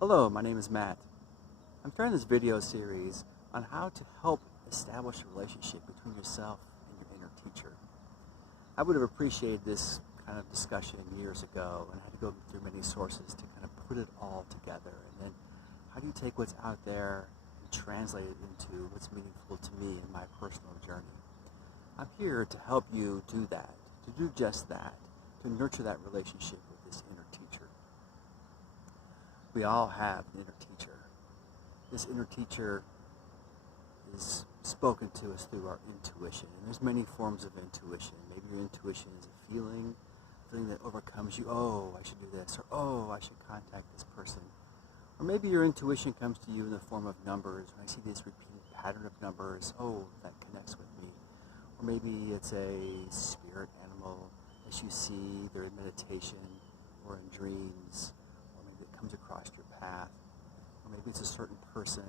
Hello, my name is Matt. I'm starting this video series on how to help establish a relationship between yourself and your inner teacher. I would have appreciated this kind of discussion years ago and had to go through many sources to kind of put it all together. And then how do you take what's out there and translate it into what's meaningful to me in my personal journey? I'm here to help you do that, to do just that, to nurture that relationship with this inner teacher. We all have an inner teacher. This inner teacher is spoken to us through our intuition. And there's many forms of intuition. Maybe your intuition is a feeling that overcomes you. Oh, I should do this. Or, oh, I should contact this person. Or maybe your intuition comes to you in the form of numbers. When I see this repeated pattern of numbers, oh, that connects with me. Or maybe it's a spirit animal that you see either in meditation or in dreams. Comes across your path, or maybe it's a certain person,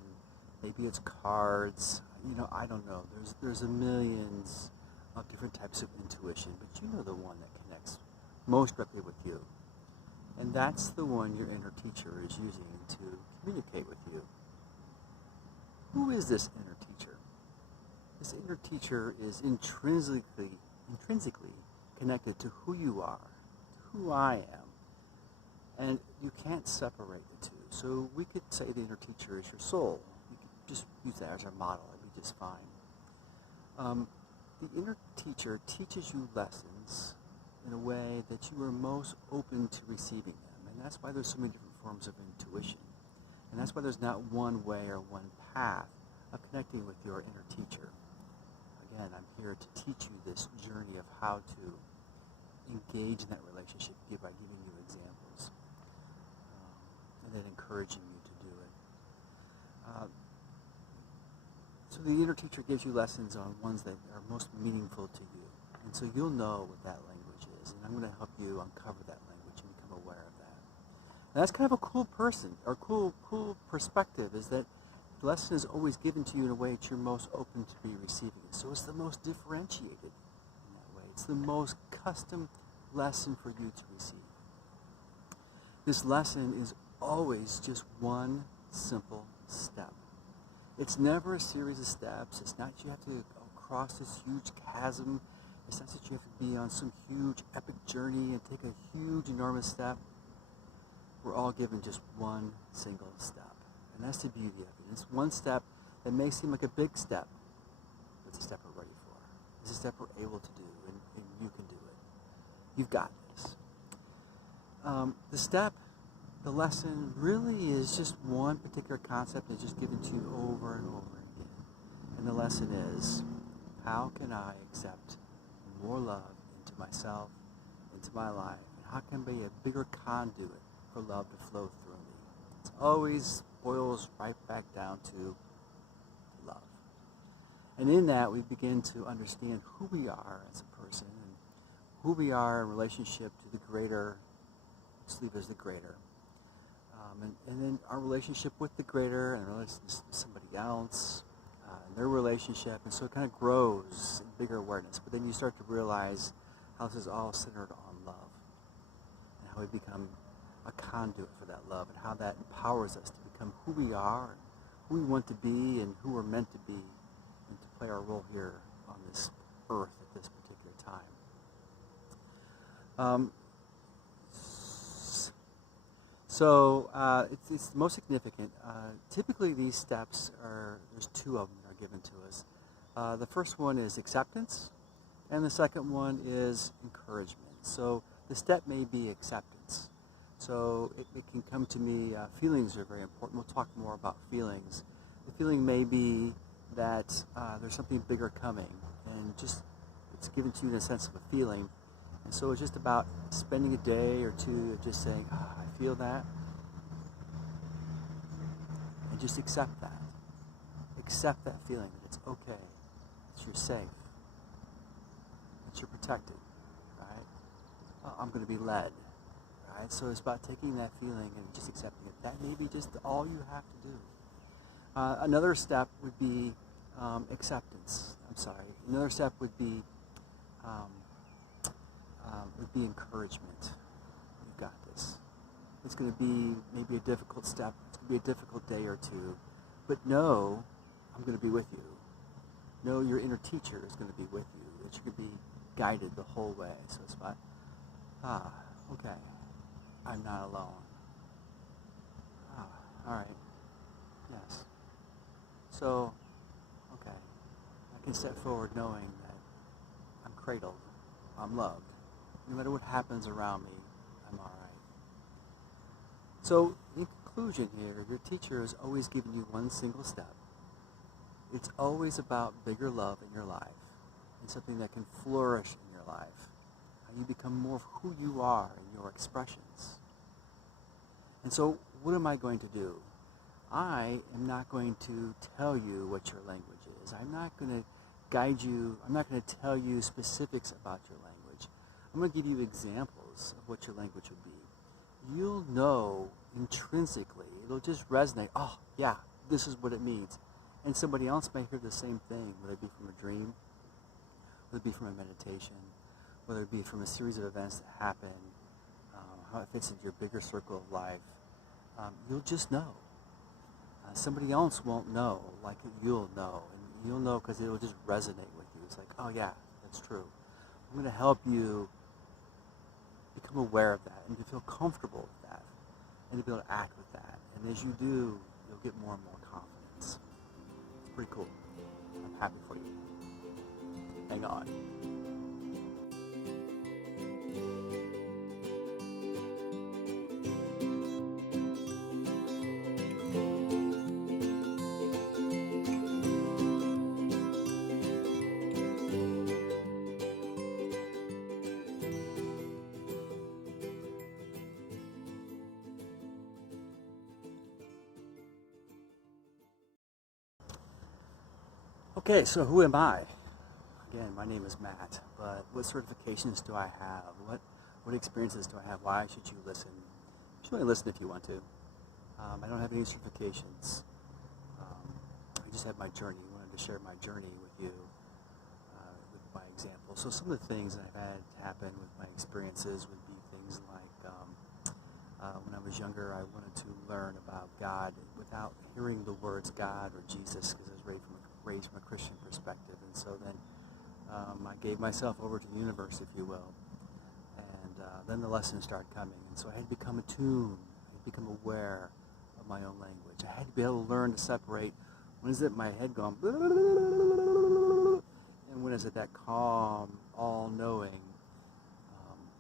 maybe it's cards. I don't know. There's a millions of different types of intuition, but you know the one that connects most directly with you, and that's the one your inner teacher is using to communicate with you. Who is this inner teacher? This inner teacher is intrinsically connected to who you are, to who I am. And you can't separate the two. So we could say the inner teacher is your soul. We could just use that as our model. It'd be just fine. The inner teacher teaches you lessons in a way that you are most open to receiving them. And that's why there's so many different forms of intuition. And that's why there's not one way or one path of connecting with your inner teacher. Again, I'm here to teach you this journey of how to engage in that relationship by giving you examples. And then encouraging you to do it. So the inner teacher gives you lessons on ones that are most meaningful to you. And so you'll know what that language is. And I'm going to help you uncover that language and become aware of that. And that's kind of a cool cool perspective, is that the lesson is always given to you in a way that you're most open to be receiving it. So it's the most differentiated in that way. It's the most custom lesson for you to receive. This lesson is always just one simple step. It's never a series of steps. It's not that you have to go across this huge chasm. It's not that you have to be on some huge epic journey and take a huge enormous step. We're all given just one single step. And that's the beauty of it. It's one step that may seem like a big step, but it's a step we're ready for. It's a step we're able to do, and you can do it. You've got this. The lesson really is just one particular concept that's just given to you over and over again. And the lesson is, how can I accept more love into myself, into my life, and how can I be a bigger conduit for love to flow through me? It always boils right back down to love. And in that, we begin to understand who we are as a person and who we are in relationship to the greater. Let's leave as the greater. And then our relationship with the greater and relationship to somebody else, and their relationship, and so it kind of grows in bigger awareness. But then you start to realize how this is all centered on love, and how we become a conduit for that love, and how that empowers us to become who we are, and who we want to be, and who we're meant to be, and to play our role here on this earth at this particular time. So it's the most significant. Typically these steps there's two of them that are given to us. The first one is acceptance, and the second one is encouragement. So the step may be acceptance. So it can come to me, feelings are very important. We'll talk more about feelings. The feeling may be that there's something bigger coming, and just it's given to you in a sense of a feeling. And so it's just about spending a day or two of just saying, I feel that. And just accept that. Accept that feeling that it's okay. That you're safe. That you're protected. Right? I'm going to be led. Right? So it's about taking that feeling and just accepting it. That may be just all you have to do. Another step would be acceptance. Another step would be encouragement. You've got this. It's going to be maybe a difficult step. It's going to be a difficult day or two. But know I'm going to be with you. Know your inner teacher is going to be with you. That you're going to be guided the whole way. So it's like, okay, I'm not alone. All right, yes. So, okay, I can step forward knowing that I'm cradled, I'm loved. No matter what happens around me, I'm all right. So, in conclusion here, your teacher is always giving you one single step. It's always about bigger love in your life and something that can flourish in your life. How you become more of who you are in your expressions. And so, what am I going to do? I am not going to tell you what your language is. I'm not going to guide you. I'm not going to tell you specifics about your language. I'm going to give you examples of what your language would be. You'll know intrinsically. It'll just resonate. Oh, yeah, this is what it means. And somebody else may hear the same thing, whether it be from a dream, whether it be from a meditation, whether it be from a series of events that happen, how it fits into your bigger circle of life. You'll just know. Somebody else won't know like you'll know. And you'll know because it'll just resonate with you. It's like, oh yeah, that's true. I'm going to help you become aware of that and to feel comfortable with that and to be able to act with that. And as you do, you'll get more and more confidence. It's pretty cool. I'm happy for you. Hang on. Okay, so who am I? Again, my name is Matt, but what certifications do I have? What experiences do I have? Why should you listen? You should only listen if you want to. I don't have any certifications. I just have my journey. I wanted to share my journey with you, with my example. So some of the things that I've had happen with my experiences would be things like when I was younger, I wanted to learn about God without hearing the words God or Jesus, because I was raised from a Christian perspective. And so then I gave myself over to the universe, if you will. And then the lessons started coming. And so I had to become attuned. I had to become aware of my own language. I had to be able to learn to separate when is it my head going and when is it that calm, all-knowing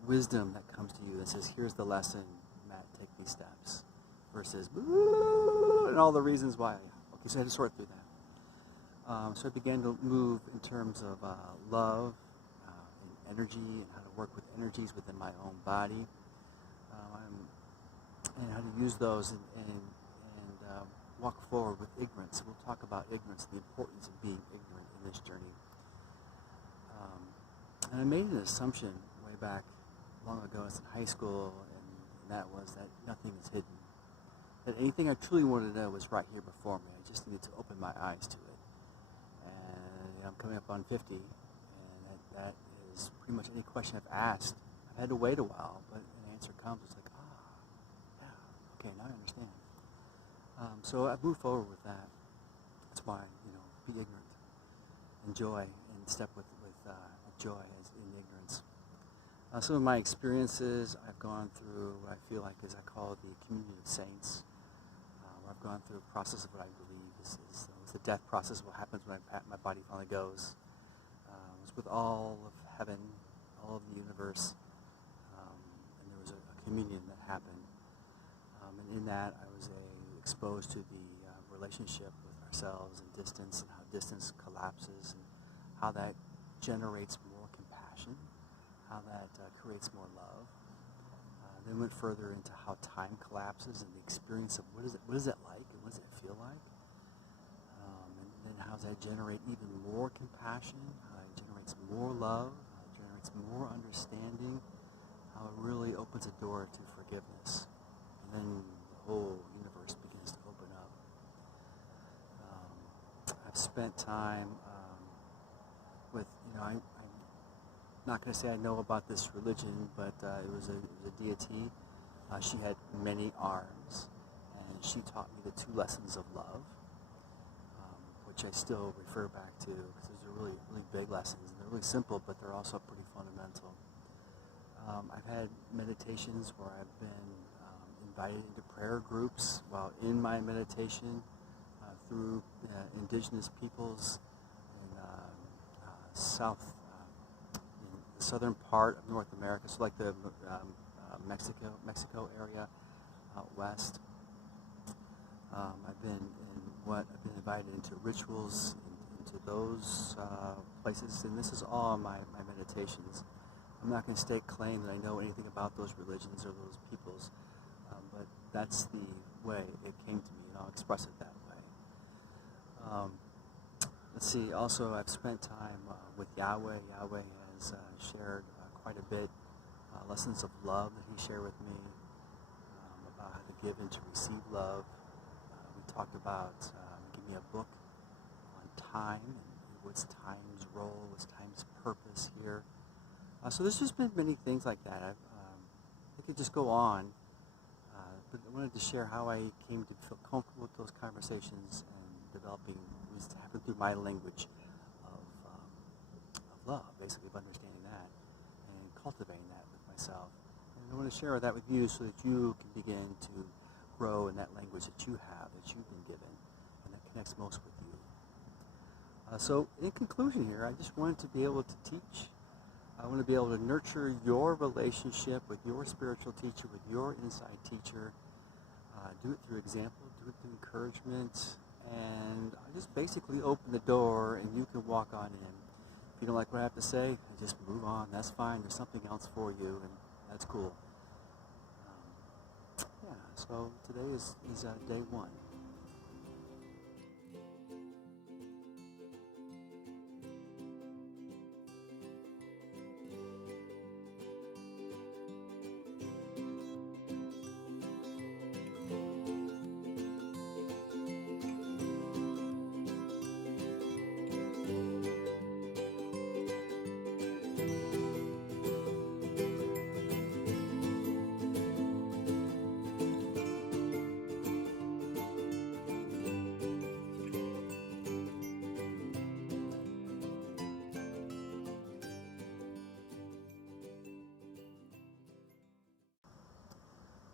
wisdom that comes to you that says, here's the lesson, Matt, take these steps, versus and all the reasons why. Okay, so I had to sort through that. So I began to move in terms of love and energy and how to work with energies within my own body, and how to use those and walk forward with ignorance. We'll talk about ignorance and the importance of being ignorant in this journey. And I made an assumption way back long ago, as in high school, and that was that nothing is hidden. That anything I truly wanted to know was right here before me. I just needed to open my eyes to it. And I'm coming up on 50, and that is pretty much any question I've asked. I've had to wait a while, but an answer comes. It's like, yeah, okay, now I understand. So I moved forward with that. That's why, be ignorant. Enjoy and step with joy as in ignorance. Some of my experiences I've gone through what I feel like is I call the communion of saints. I've gone through a process of what I believe is the death process, what happens when my body finally goes. It was with all of heaven, all of the universe, and there was a communion that happened. And in that I was exposed to the relationship with ourselves and distance, and how distance collapses, and how that generates more compassion, how that creates more love. Then went further into how time collapses and the experience of what is it like and what does it feel like, and then how does that generate even more compassion, how it generates more love, how it generates more understanding, how it really opens a door to forgiveness, and then the whole universe begins to open up. I've spent time with, I'm not going to say I know about this religion, but it was a deity She had many arms, and she taught me the 2 lessons of love, which I still refer back to because those are really, really big lessons. And they're really simple, but they're also pretty fundamental. I've had meditations where I've been invited into prayer groups while in my meditation through indigenous peoples in in the southern part of North America, so like the Mexico area out west. I've been invited into rituals, into those places, and this is all my meditations. I'm not going to stake claim that I know anything about those religions or those peoples, but that's the way it came to me, and I'll express it that way. Let's see, also I've spent time with Yahweh. Yahweh has shared quite a bit, lessons of love that he shared with me, about how to give and to receive love. We talked about, give me a book on time, and what's time's role, what's time's purpose here. So there's just been many things like that. I could just go on, but I wanted to share how I came to feel comfortable with those conversations and developing. It was happened through my language of love, basically, of understanding that and cultivating that with myself. And I want to share that with you so that you can begin to grow in that language that you have, that you've been given, and that connects most with you. So in conclusion here, I just wanted to be able to teach. I want to be able to nurture your relationship with your spiritual teacher, with your inside teacher. Do it through example, do it through encouragement, and I just basically open the door and you can walk on in. If you don't like what I have to say, just move on. That's fine. There's something else for you, and that's cool. So today is day 1.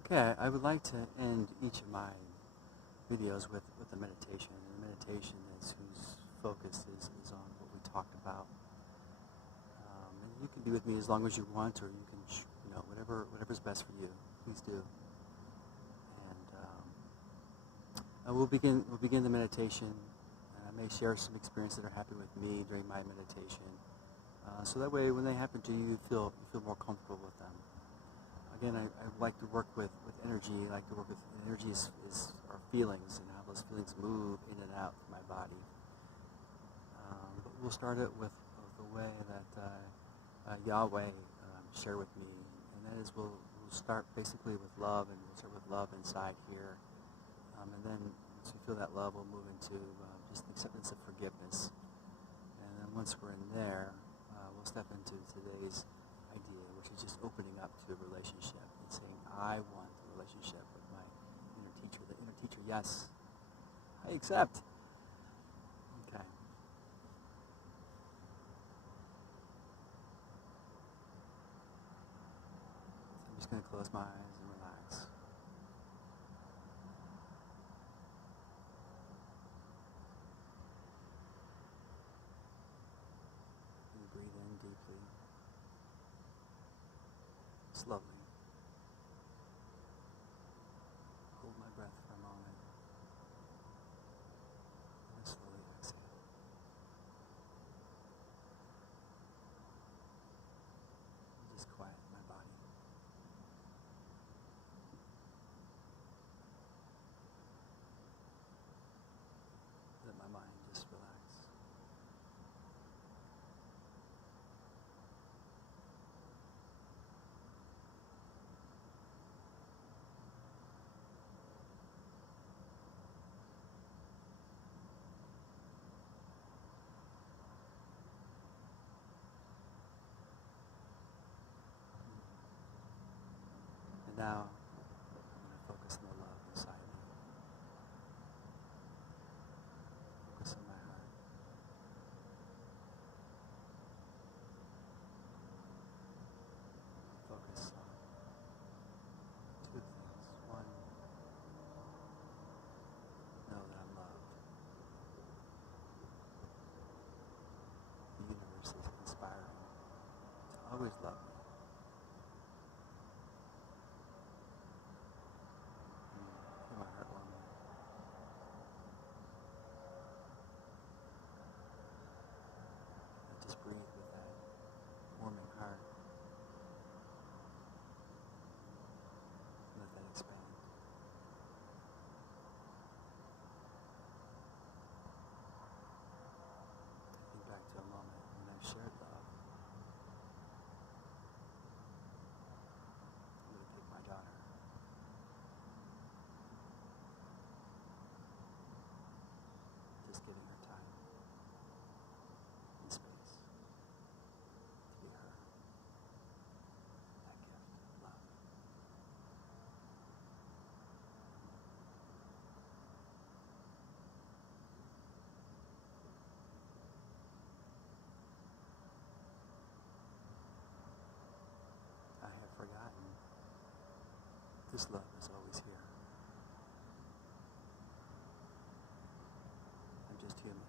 Okay, I would like to end each of my videos with a meditation. And the meditation is whose focus is on what we talked about. And you can be with me as long as you want, or you can, whatever's best for you. Please do. And we'll begin the meditation. And I may share some experiences that are happening with me during my meditation, so that way when they happen to you, you feel more comfortable with them. Again, I like to work with energy. I like to work with energy is our feelings and how those feelings move in and out of my body. But we'll start it with the way that Yahweh shared with me, and that is we'll start basically with love, and we'll start with love inside here, and then once we feel that love, we'll move into just acceptance of forgiveness, and then once we're in there, we'll step into today's idea, which is just opening up to a relationship and saying, I want a relationship with my inner teacher. The inner teacher, yes, I accept. Okay. So I'm just going to close my eyes and relax. And breathe in deeply. Slowly. Hold my breath for a moment. And slowly exhale. And just quiet my body. Let my mind just relax. Now, always loved me. Feel my heart warming. Just breathe with that warming heart. Let that expand. Think back to a moment when I've shared love. I'm going to take my daughter. Just giving her time and space to be her. That gift of love. I have forgotten this love is always here. I'm just human.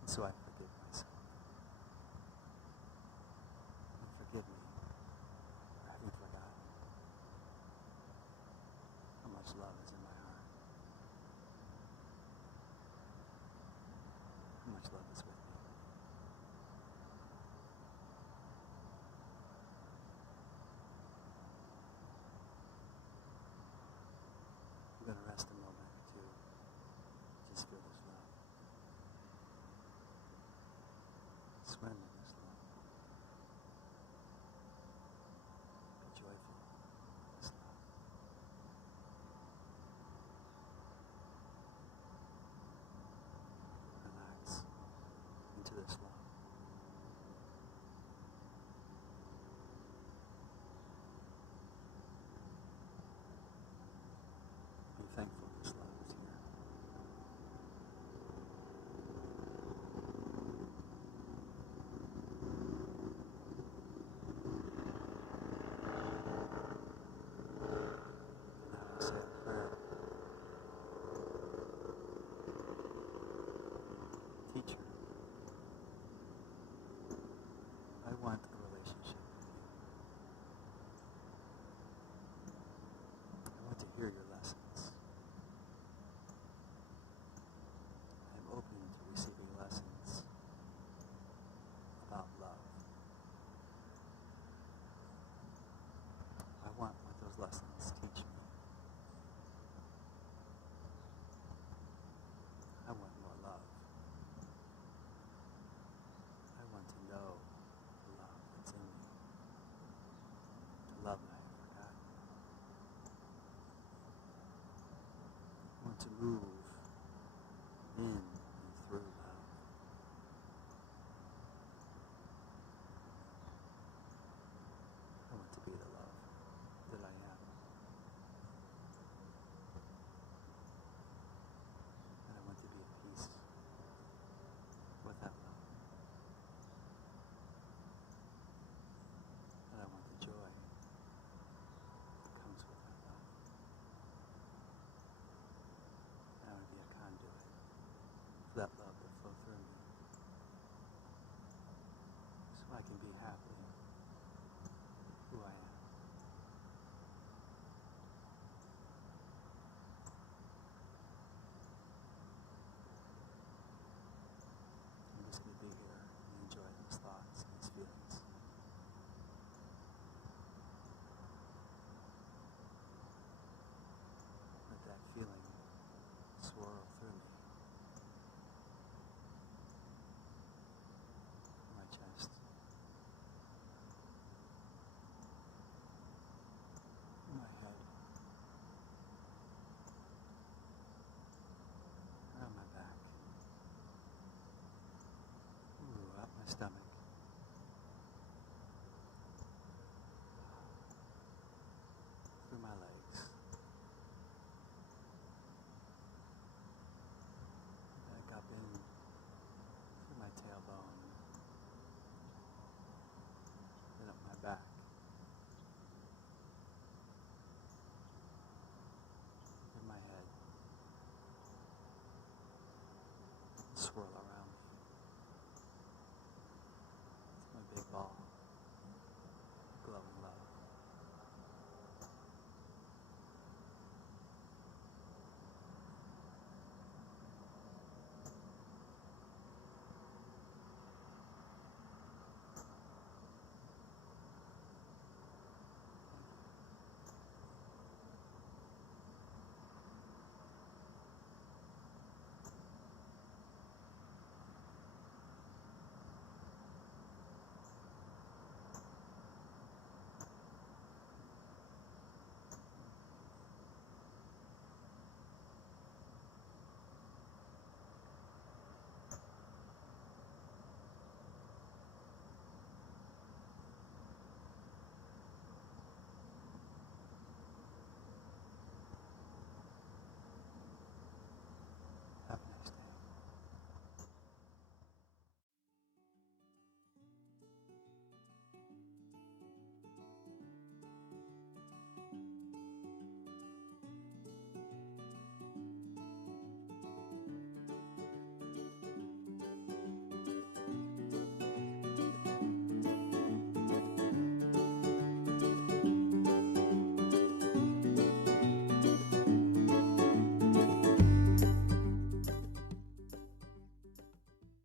And so I forgive myself. And forgive me for having forgotten how much love is in my heart. How much love is with me. I'm going to rest a moment to just feel this love. Swim in this love. Be joyful in this love. Relax into this love. Be thankful this love is here. Now I say a prayer. Teacher, I want a relationship with you. I want to hear your lessons. I am open to receiving lessons about love. I want what those lessons teach me. I want more love. I want to know the love that's in me. The love that I have forgotten. I want to move in and through love. I want to be the love that I am. And I want to be at peace with that love. And I want the joy that comes with that love. And I want to be a conduit for that love to flow through me. So I can be happily who I am. I'm just going to be here and enjoy those thoughts and these feelings. Let that feeling swirl through me. My chest. My head. On my back. Ooh, up my stomach. Through my legs. Back up in through my tailbone. Then up my back. In my head. Swirl around.